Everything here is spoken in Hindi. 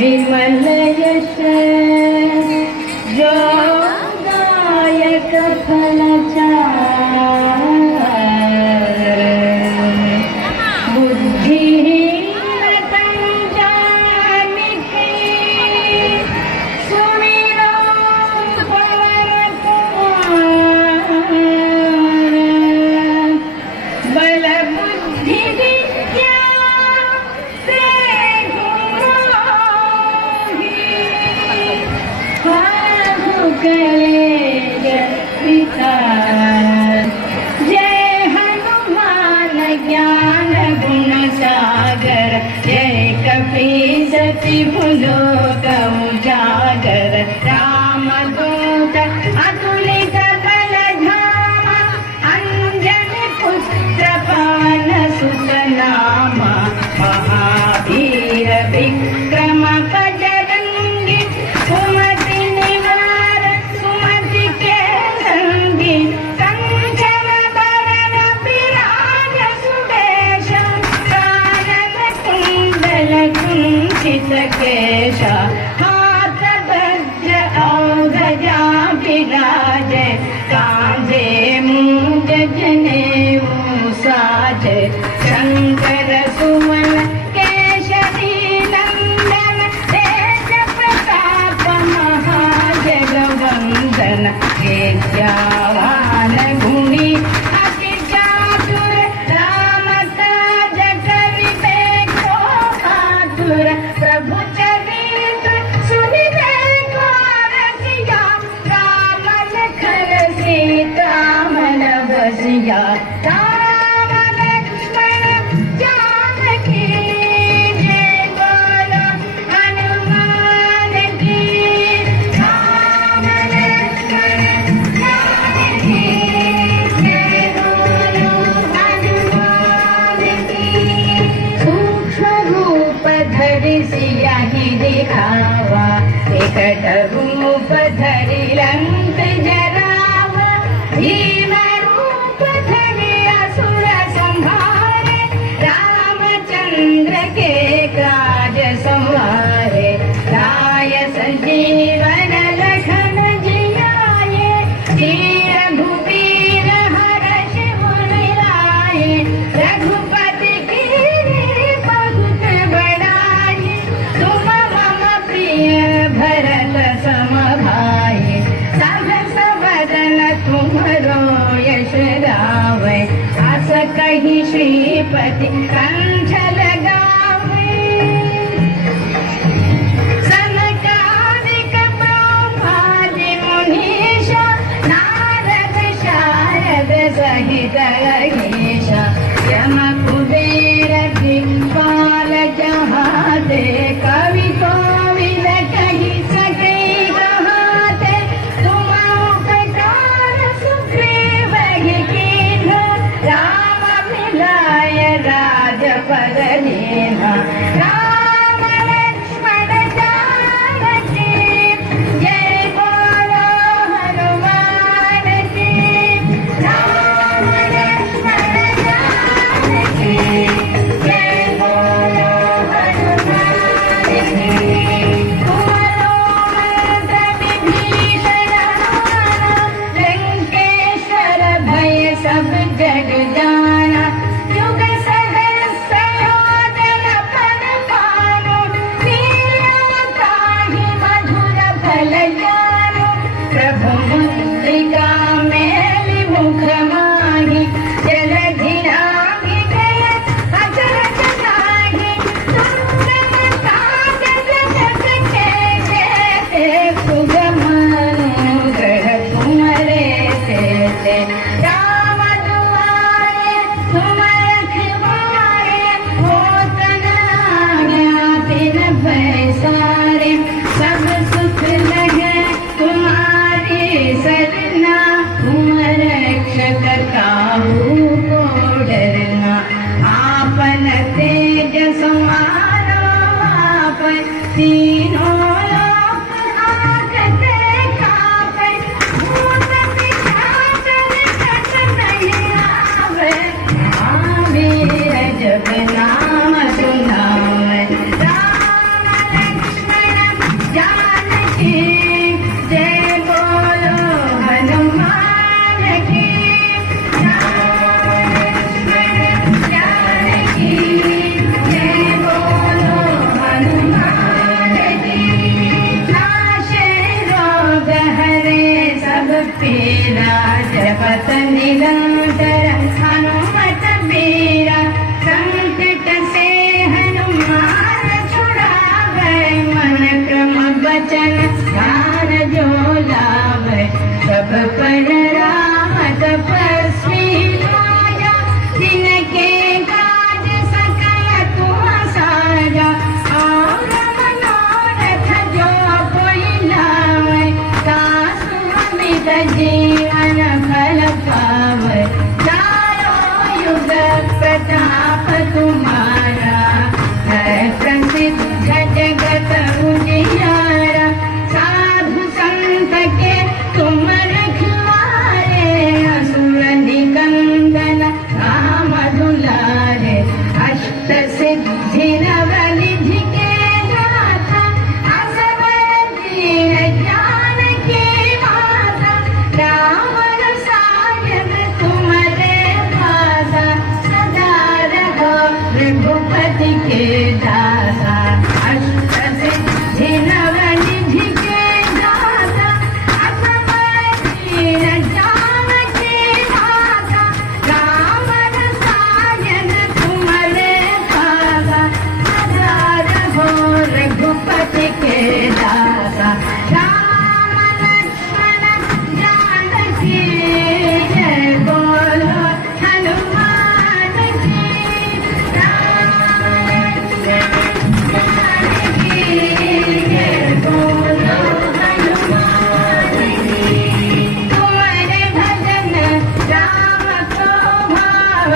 विमल यश जो दायक फल बुद्धिहीन तन जानिके सुमिरो पवन कुमार बल बुद्धि विद्या से जय हनुमान ज्ञान गुण सागर जय कपीसति लोक उजागर रामदूत अतुलित बल धामा अंजनी पुत्र पवन सुत नामा महावीर विक्रम बजरंगी सुमति निवार सुमति के संगी कंचन बरन विराज सुबेश कानन कुंडल कुंचित केश हाथ वज्र औरजा विराज कांधे मूंज जनेऊ साज शंकर सुमन केशरी नंदन तेज प्रताप महाजगवंदन विद्यावान गुणी अति चातुर राम काज करिबे को आतुर प्रभु चरित्र सुनिबे को रसिया राम लखन सीता मन बसिया राम लक्ष्मण जानकी जय बोलो हनुमान की राम लक्ष्मण जानकी जय बोलो हनुमान की सूक्ष्म रूप धरि सियाहि दिखावा एकट रूप धरि लंक जरावा भीम रूप धरि असुर संहारे रामचंद्र के काज संवारे लाय संजीवन लखन जियाए वीर भूपीर हर्ष उर लाए रघुपति कीन्ही बहुत बड़ाई तुम मम प्रिय भरत सम भाई सहस बदन तुम्हरो यश गावे अस कहि श्रीपति कंठ लगावे सनकादिक ब्रह्मादि मुनीश नारद शारद सहित अहीश यम कुबेर दिक्पाल जहाते कवि कोविद कहि सके कहाते तुम उपकार सुग्रीव कीन्हा राम मिलाय राजपद दीन्हा राम लक्ष्मण जानकी जय बोलो हनुमान की राम लक्ष्मण जानकी जय बोलो हनुमान की तुम्हारो मंत्र विभीषण लंकेश्वर भय सब जग जाना युग सहस्र योजन फल पानो लीला ताहि मधुर फल जानो प्रभु मुद्रिका मेलि मुख माहि जलधि लांघि गए अचरज साहि दुर्गम काज जगत के जेते सुगम अनुग्रह तुम्हारे तेते राम दुआरे तुम रखवारे होत न आज्ञा बिन पैसारे सब सुख लगे तुम्हारी सरना तुम रक्षक काहू को डरना आपन तेज समारो आपन तीनों लोक हाथ से कापे भूत पिशाच निरंतर